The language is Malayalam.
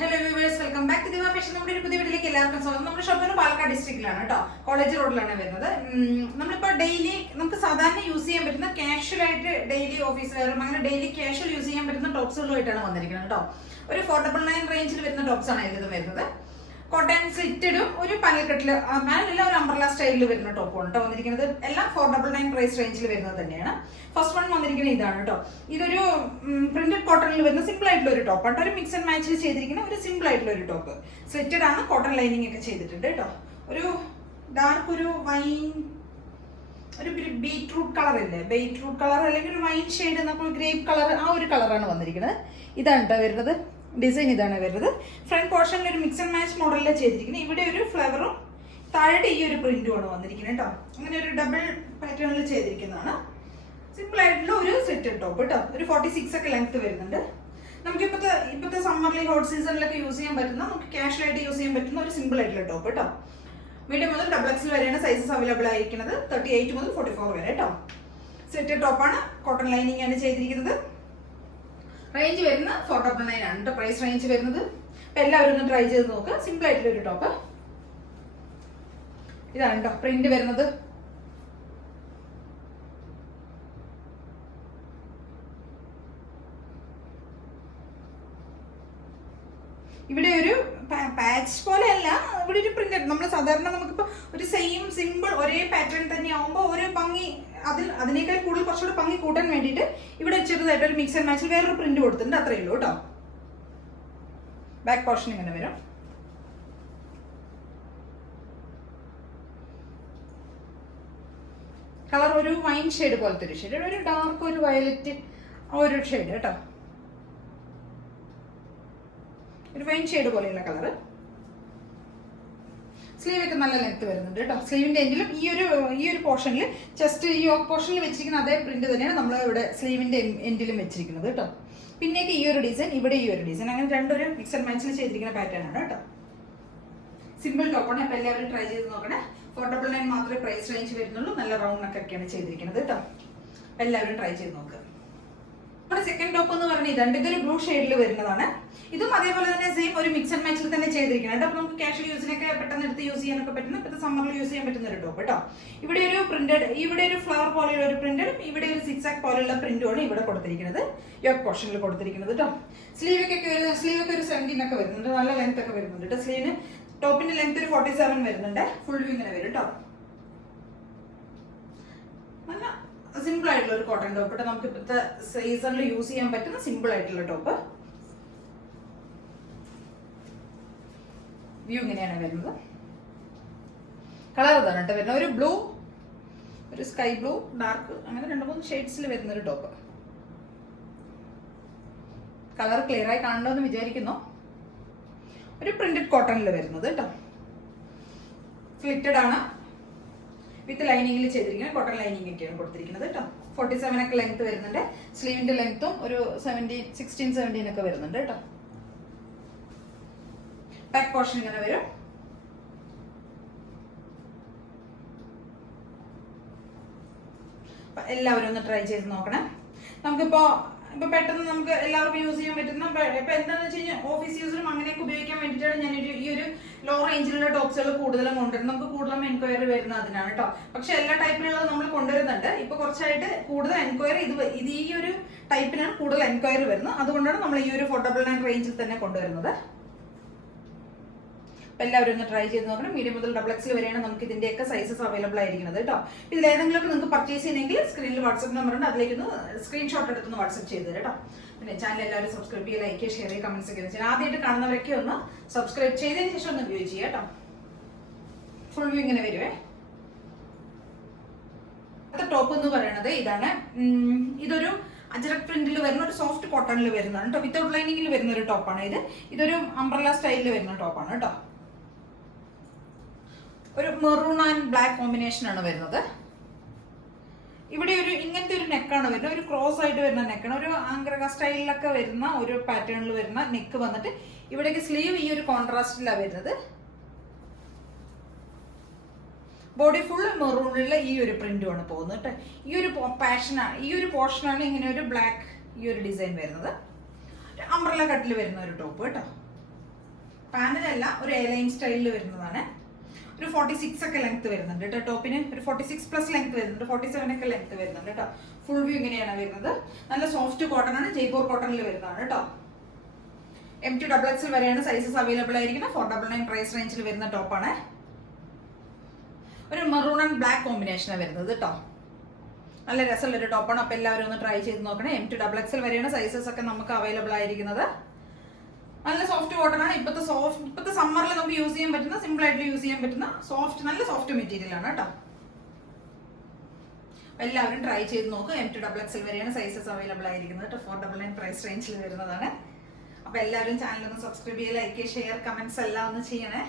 Hello viewers, welcome back to diva fashion. നമ്മുടെ ഒരു പുതിയ വീട്ടിലേക്ക് എല്ലാവർക്കും സ്വാഗതം. നമ്മുടെ ഷോപ്പ് പാലക്കാട് ഡിസ്ട്രിക്റ്റിലാണ് കേട്ടോ, കോളേജ് റോഡിലാണ് വരുന്നത്. നമ്മളിപ്പോൾ ഡെയിലി നമുക്ക് സാധാരണ യൂസ് ചെയ്യാൻ പറ്റുന്ന കാഷ്വൽ ആയിട്ട് ഡെയിലി ഓഫീസ് വെയറും അങ്ങനെ ഡെയിലി കാഷ്വൽ യൂസ് ചെയ്യാൻ പറ്റുന്ന ടോപ്സുകളുമായിട്ടാണ് വന്നിരിക്കുന്നത് കേട്ടോ. ഒരു 499 റേഞ്ചിൽ വരുന്ന ടോപ്സ് ആണ് ഇതിൽ വരുന്നത്. കോട്ടൺ സ്ലിറ്റഡും ഒരു പനൽക്കെട്ടിൽ മേലെല്ലാം ഒരു അംബ്രല സ്റ്റൈലിൽ വരുന്ന ടോപ്പാണ് കേട്ടോ വന്നിരിക്കുന്നത്. എല്ലാം 499 പ്രൈസ് റേഞ്ചിൽ വരുന്നത് തന്നെയാണ്. ഫസ്റ്റ് വൺ വന്നിരിക്കുന്നത് ഇതാണ് കേട്ടോ. ഇതൊരു പ്രിന്റഡ് കോട്ടണിൽ വരുന്ന സിമ്പിൾ ആയിട്ടുള്ള ഒരു ടോപ്പ് ആണ്. ഒരു മിക്സ് ആൻഡ് മാച്ചിൽ ചെയ്തിരിക്കുന്ന ഒരു സിമ്പിൾ ആയിട്ടുള്ള ഒരു ടോപ്പ്. സ്ലിറ്റഡ് ആണ്, കോട്ടൺ ലൈനിങ് ഒക്കെ ചെയ്തിട്ടുണ്ട് കേട്ടോ. ഒരു ഡാർക്ക് ഒരു വൈൻ ഒരു ബീറ്റ്റൂട്ട് കളർ ഇല്ലേ, ബീറ്റ്റൂട്ട് കളർ അല്ലെങ്കിൽ ഒരു വൈൻ ഷെയ്ഡ് നമ്മൾ ഗ്രേപ്പ് കളർ, ആ ഒരു കളറാണ് വന്നിരിക്കുന്നത്. ഇതാണ് കേട്ടോ വരുന്നത്. ഡിസൈൻ ഇതാണ് വരുന്നത്. ഫ്രണ്ട് പോർഷനിൽ ഒരു മിക്സ് ആൻഡ് മാച്ച് മോഡലിൽ ചെയ്തിരിക്കുന്നത്. ഇവിടെ ഒരു ഫ്ലവറും താഴെ ഈ ഒരു പ്രിന്റുമാണ് വന്നിരിക്കുന്നത് കേട്ടോ. അങ്ങനെ ഒരു ഡബിൾ പാറ്റേണിൽ ചെയ്തിരിക്കുന്നതാണ്. സിമ്പിൾ ആയിട്ടുള്ള ഒരു സെറ്റ് ടോപ്പ് കേട്ടോ. ഒരു 46 ഒക്കെ ലെങ്ത് വരുന്നുണ്ട്. നമുക്ക് ഇപ്പോഴത്തെ സമ്മറിൽ ഹോട്ട് സീസണിലൊക്കെ യൂസ് ചെയ്യാൻ പറ്റുന്ന, നമുക്ക് കാഷ്വൽ ആയിട്ട് യൂസ് ചെയ്യാൻ പറ്റുന്ന ഒരു സിമ്പിൾ ആയിട്ടുള്ള ടോപ്പ് കേട്ടോ. മീഡിയം മുതൽ XXL വരെയാണ് സൈസസ് അവൈലബിൾ ആയിരിക്കുന്നത്. 38 മുതൽ 44 വരെ കേട്ടോ. സെറ്റ് ടോപ്പാണ്, കോട്ടൺ ലൈനിങ് ആണ് ചെയ്തിരിക്കുന്നത്. റേഞ്ച് വരുന്ന 499 ആണ് കേട്ടോ പ്രൈസ് റേഞ്ച് വരുന്നത്. അപ്പം എല്ലാവരും ഒന്ന് ട്രൈ ചെയ്ത് നോക്കുക. സിമ്പിൾ ആയിട്ടുള്ള ഒരു ടോപ്പ്. ഇതാണ് കേട്ടോ പ്രിന്റ് വരുന്നത്. ഇവിടെ ഒരു പാച്ച് പോലെയല്ല, ഇവിടെ ഒരു പ്രിന്റ്. നമ്മൾ സാധാരണ നമുക്കിപ്പോൾ ഒരു സെയിം സിമ്പിൾ ഒരേ പാറ്റേൺ തന്നെ ആവുമ്പോൾ ഒരു ഭംഗി, അതിനേക്കാൾ കൂടുതൽ കുറച്ചുകൂടെ ഭംഗി കൂട്ടാൻ വേണ്ടിയിട്ട് ഇവിടെ ചെറുതായിട്ട് ഒരു മിക്സ് ആൻഡ് മാച്ചിൽ വേറൊരു പ്രിന്റ് കൊടുത്തിട്ടുണ്ട്. അത്രയേ ഉള്ളൂ കേട്ടോ. ബാക്ക് പോർഷൻ ഇങ്ങനെ വരും. കളർ ഒരു വൈൻ ഷെയ്ഡ് പോലത്തെ ഒരു ഷെയ്ഡ്, ഒരു ഡാർക്ക് ഒരു വയലറ്റ് ആ ഒരു ഷെയ്ഡ് കേട്ടോ. ഒരു വൈൻ ഷെയ്ഡ് പോലെയുള്ള കളറ്. സ്ലീവ് ഒക്കെ നല്ല ലെങ്ത് വരുന്നുണ്ട് കേട്ടോ. സ്ലീവിന്റെ എൻഡിലും ഈ ഒരു പോർഷനിൽ ജസ്റ്റ് ഈ പോർഷനിൽ വെച്ചിരിക്കുന്ന അതേ പ്രിന്റ് തന്നെയാണ് നമ്മൾ ഇവിടെ സ്ലീവിന്റെ എൻഡിലും വെച്ചിരിക്കുന്നത് കേട്ടോ. പിന്നേക്ക് ഈ ഒരു ഡിസൈൻ, ഇവിടെ ഈ ഒരു ഡിസൈൻ, അങ്ങനെ രണ്ടൊരു മിക്സ് ആൻഡ് മാച്ചിൽ ചെയ്തിരിക്കുന്ന പാറ്റേൺ ആണ് കേട്ടോ. സിമ്പിൾ ടോപ്പാണ്. അപ്പൊ എല്ലാവരും ട്രൈ ചെയ്ത് നോക്കണേ. 499 മാത്രമേ പ്രൈസ് റേഞ്ച് വരുന്നുള്ളൂ. നല്ല റൗണ്ട് നെക്കൊക്കെയാണ് ചെയ്തിരിക്കുന്നത് കേട്ടോ. എല്ലാവരും ട്രൈ ചെയ്ത് നോക്കുക. നമ്മുടെ സെക്കൻഡ് ടോപ്പ് എന്ന് പറഞ്ഞാൽ ഇതാണ്. ഇതൊരു ബ്ലൂ ഷെയ്ഡിൽ വരുന്നതാണ്. ഇതും അതേപോലെ തന്നെ സെയിം ഒരു മിക്സ് ആൻഡ് മാച്ചിൽ തന്നെ ചെയ്തിരിക്കുന്നത്. അപ്പൊ നമുക്ക് കാഷ്വൽ യൂസിനൊക്കെ പെട്ടെന്ന് എടുത്ത് യൂസ് ചെയ്യാനൊക്കെ പറ്റുന്ന, ഇപ്പോഴത്തെ സമ്മറിൽ യൂസ് ചെയ്യാൻ പറ്റുന്ന ഒരു ടോപ്പ് കേട്ടോ. ഇവിടെ ഒരു പ്രിന്റഡ്, ഇവിടെ ഒരു ഫ്ലവർ പോലെയുള്ള ഒരു പ്രിന്റഡും ഇവിടെ ഒരു സിക്സാക് പോലെയുള്ള പ്രിന്റുമാണ് ഇവിടെ കൊടുത്തിരിക്കുന്നത്. യോക്ക് പോർഷനിൽ കൊടുത്തിരിക്കുന്നത് കേട്ടോ. സ്ലീവ് ഒക്കെ ഒരു 17 ഒക്കെ വരുന്നുണ്ട്. നല്ല ലെങ്ത് ഒക്കെ വരുന്നുണ്ട് കേട്ടോ. സ്ലീവിന് ടോപ്പിന്റെ ലെങ്ത് ഒരു 47 വരുന്നുണ്ട്. ഫുൾ വ്യൂ ഇങ്ങനെ വരും കേട്ടോ. നല്ല സിമ്പിൾ ആയിട്ടുള്ള ഒരു കോട്ടൺ ടോപ്പ് കേട്ടോ. നമുക്ക് ഇപ്പോഴത്തെ സീസണിൽ യൂസ് ചെയ്യാൻ പറ്റുന്ന സിമ്പിൾ ആയിട്ടുള്ള ടോപ്പ്. വ്യൂ ഇങ്ങനെയാണ് വരുന്നത്. കളർ ഇതാണ് കേട്ടോ വരുന്നത്. ഒരു ബ്ലൂ, ഒരു സ്കൈ ബ്ലൂ, ഡാർക്ക്, അങ്ങനെ 2-3 ഷെയ്ഡ്സിൽ വരുന്ന ഒരു ടോപ്പ്. കളർ ക്ലിയർ ആയി കാണണമെന്ന് വിചാരിക്കുന്നു. ഒരു പ്രിന്റഡ് കോട്ടണിൽ വരുന്നത് കേട്ടോ. സ്ലിറ്റഡ് ആണ്, വിത്ത് ലൈനിങ്ങിൽ ചെയ്തിരിക്കുന്നത്. കോട്ടൺ ലൈനിങ് ഒക്കെയാണ് കൊടുത്തിരിക്കുന്നത് കേട്ടോ. 47 ഒക്കെ ലെങ്ത് വരുന്നുണ്ട്. സ്ലീവിന്റെ ലെങ്ത്തും ഒരു 16-17 ഒക്കെ വരുന്നുണ്ട് കേട്ടോ. ബാക്ക് പോർഷൻ ഇങ്ങനെ വരും. എല്ലാവരും ഒന്ന് ട്രൈ ചെയ്ത് നോക്കണം. നമുക്കിപ്പോ പെട്ടെന്ന് നമുക്ക് എല്ലാവർക്കും യൂസ് ചെയ്യാൻ പറ്റുന്ന, ഇപ്പൊ എന്താണെന്ന് വെച്ച് കഴിഞ്ഞാൽ ഓഫീസ് യൂസിനും അങ്ങനെയൊക്കെ ഉപയോഗിക്കാൻ വേണ്ടിയിട്ടാണ് ഞാൻ ഈ ഒരു ലോ റേഞ്ചിലുള്ള ടോപ്സുകൾ കൂടുതലും കൊണ്ടുവരുന്നത്. നമുക്ക് കൂടുതലും എൻക്വയറി വരുന്നത് അതിനാണ് കേട്ടോ. പക്ഷെ എല്ലാ ടൈപ്പിലുള്ളത് നമ്മൾ കൊണ്ടുവരുന്നുണ്ട്. ഇപ്പൊ കുറച്ചായിട്ട് കൂടുതൽ എൻക്വയറി ഇത് ഈ ഒരു ടൈപ്പിനാണ് കൂടുതൽ എൻക്വയറി വരുന്നത്. അതുകൊണ്ടാണ് നമ്മൾ ഈ ഒരു 499 റേഞ്ചിൽ തന്നെ കൊണ്ടുവരുന്നത്. എല്ലാവരും ഒന്ന് ട്രൈ ചെയ്ത് നോക്കണം. മീഡിയം മുതൽ XXL വരെയാണ് നമുക്ക് ഇതിന്റെയൊക്കെ സൈസസ് അവൈലബിൾ ആയിരിക്കുന്നത് കേട്ടോ. ഇതിൽ ഏതെങ്കിലും നിങ്ങൾക്ക് പർച്ചേസ് ചെയ്യണമെങ്കിൽ സ്ക്രീനിൽ വാട്സ്ആപ്പ് നമ്പർ ഉണ്ട്, അതിലേക്ക് ഒന്ന് സ്ക്രീൻഷോട്ട് എടുത്തൊന്ന് വാട്സ്ആപ്പ് ചെയ്ത് കേട്ടോ. പിന്നെ ചാനൽ എല്ലാവരും സബ്സ്ക്രൈബ് ചെയ്യുക, ലൈക്ക് ചെയ്യുക, ഷെയർ ചെയ്യുക, കമന്റ്സ് ഒക്കെ ചെയ്യാം. ആദ്യമായിട്ട് കാണുന്നവരൊക്കെ ഒന്ന് സബ്സ്ക്രൈബ് ചെയ്തതിന് ശേഷം ഒന്ന് വ്യൂ ചെയ്യുക കേട്ടോ. ഫുൾ വ്യൂ ഇങ്ങനെ വരുവേ. അടുത്ത ടോപ്പ് എന്ന് പറയുന്നത് ഇതാണ്. ഇതൊരു അജറക് പ്രിന്റിൽ വരുന്ന ഒരു സോഫ്റ്റ് കോട്ടണിൽ വരുന്നതാണ് കേട്ടോ. വിത്തൗട്ട് ലൈനിങ്ങിൽ വരുന്ന ഒരു ടോപ്പാണ് ഇത്. ഇതൊരു അംബ്രല സ്റ്റൈലിൽ വരുന്ന ടോപ്പാണ് കേട്ടോ. ഒരു മെറൂൺ ആൻഡ് ബ്ലാക്ക് കോമ്പിനേഷൻ ആണ് വരുന്നത്. ഇവിടെ ഒരു ഇങ്ങനത്തെ ഒരു നെക്കാണ് വരുന്നത്. ഒരു ക്രോസ് ആയിട്ട് വരുന്ന നെക്കാണ്. ഒരു ആംഗ്രക സ്റ്റൈലിലൊക്കെ വരുന്ന ഒരു പാറ്റേണിൽ വരുന്ന നെക്ക് വന്നിട്ട് ഇവിടേക്ക് സ്ലീവ് ഈ ഒരു കോൺട്രാസ്റ്റിലാണ് വരുന്നത്. ബോഡി ഫുൾ മെറൂണിലുള്ള ഈ ഒരു പ്രിന്റുമാണ് പോകുന്നത് കേട്ടോ. ഈ ഒരു പോർഷനാണ് ഇങ്ങനെ ഒരു ബ്ലാക്ക് ഈ ഒരു ഡിസൈൻ വരുന്നത്. അംബ്രല കട്ടിൽ വരുന്ന ഒരു ടോപ്പ് കേട്ടോ. പാനലല്ല, ഒരു എ ലൈൻ സ്റ്റൈലിൽ വരുന്നതാണ്. ഒരു 46 ഒക്കെ ലെങ്ത് വരുന്നുണ്ട് കേട്ടോ. ടോപ്പിന് ഒരു 46+ ലെങ്ത് വരുന്നുണ്ട്, 47 ഒക്കെ ലെങ്ത് വരുന്നുണ്ട് കേട്ടോ. ഫുൾ വ്യൂ ഇങ്ങനെയാണ് വരുന്നത്. നല്ല സോഫ്റ്റ് കോട്ടൺ ആണ്, ജയ്പൂർ കോട്ടണിൽ വരുന്നതാണ് കേട്ടോ. M2XXL വരെയാണ് സൈസസ് അവൈലബിൾ ആയിരിക്കുന്നത്. 499 പ്രൈസ് റേഞ്ചിൽ വരുന്ന ടോപ്പാണ്. ഒരു മെറൂൺ ആൻഡ് ബ്ലാക്ക് കോമ്പിനേഷനാണ് വരുന്നത് കേട്ടോ. നല്ല രസമുള്ള ഒരു ടോപ്പാണ്. അപ്പോൾ എല്ലാവരും ഒന്ന് ട്രൈ ചെയ്ത് നോക്കണേ. M2XXL വരെയാണ് സൈസസ് ഒക്കെ നമുക്ക് അവൈലബിൾ ആയിരിക്കുന്നത്. നല്ല സോഫ്റ്റ് കോട്ടൺ ആണ്. ഇപ്പോഴത്തെ സമ്മറിൽ നമുക്ക് യൂസ് ചെയ്യാൻ പറ്റുന്ന, സിമ്പിൾ ആയിട്ട് യൂസ് ചെയ്യാൻ പറ്റുന്ന നല്ല സോഫ്റ്റ് മെറ്റീരിയൽ ആണ് കേട്ടോ. എല്ലാവരും ട്രൈ ചെയ്ത് നോക്കുക. M2XXL വരെയാണ് സൈസസ് അവൈലബിൾ ആയിരിക്കുന്നത് കേട്ടോ. 499 പ്രൈസ് റേഞ്ചിൽ വരുന്നതാണ്. അപ്പോൾ എല്ലാവരും ചാനൽ ഒന്ന് സബ്സ്ക്രൈബ് ചെയ്യുക, ലൈക്ക്, ഷെയർ, കമന്റ്സ് എല്ലാം ഒന്ന് ചെയ്യണേ.